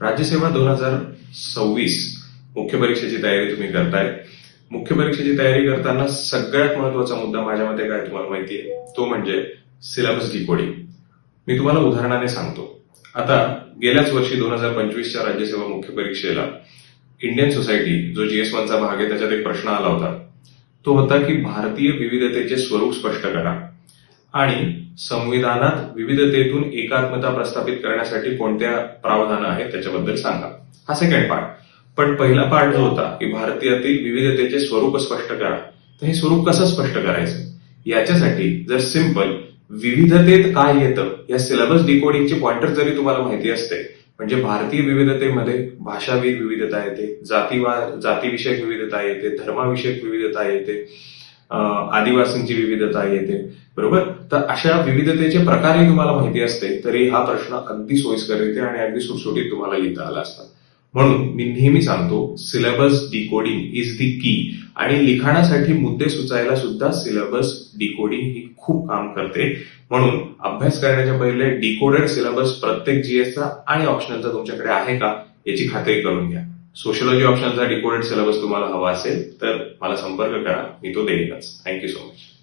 राज्यसेवा 2026 मुख्य परीक्षेची तयारी तुम्ही करताय. मुख्य परीक्षेची तयारी करताना सगळ्यात महत्वाचा मुद्दा माझ्या मते काय तुम्हाला माहितीये, तो म्हणजे सिलेबस डिकोडिंग. मी तुम्हाला उदाहरणाने सांगतो. आता गेल्याच वर्षी 2025च्या राज्यसेवा मुख्य परीक्षेला इंडियन सोसायटी जो GS1 चा भाग आहे त्याच्यात एक प्रश्न आला होता. तो होता की भारतीय विविधतेचे स्वरूप स्पष्ट करा आणि संविधानात विविधतेतून एकात्मता प्रस्थापित करण्यासाठी कोणत्या प्रावधानं आहेत त्याच्याबद्दल सांगा. हा सेकंड पार्ट. पण पहिला पार्ट जो होता की भारतीयातील विविधतेचे स्वरूप स्पष्ट करा, तर हे स्वरूप कसं स्पष्ट करायचं याच्यासाठी जर सिंपल विविधतेत काय येतं या सिलेबस डिकोडिंगचे पॉइंटर जरी तुम्हाला माहिती असते, म्हणजे भारतीय विविधतेमध्ये भाषाविषयक विविधता येते, जातीविषयक विविधता येते, धर्माविषयक विविधता येते, आदिवासींची विविधता येते, बरोबर. तर अशा विविधतेचे प्रकारही तुम्हाला माहिती असते तरी हा प्रश्न अगदी सोयीस्कर येते आणि अगदी सुटसुटीत तुम्हाला लिहिता आला असता. म्हणून मी नेहमी सांगतो सिलेबस डिकोडिंग इज दी की. आणि लिखाणासाठी मुद्दे सुचायला सुद्धा सिलेबस डिकोडिंग ही खूप काम करते. म्हणून अभ्यास करण्याच्या पहिले डिकोडेड सिलेबस प्रत्येक GSचा आणि ऑप्शनलचा तुमच्याकडे आहे का याची खात्री करून घ्या. सोशियोलॉजी ऑप्शनलचा डिकोडेड सिलेबस तुम्हाला हवा असेल तर मला संपर्क करा, मी तो देईनच. Thank you so much.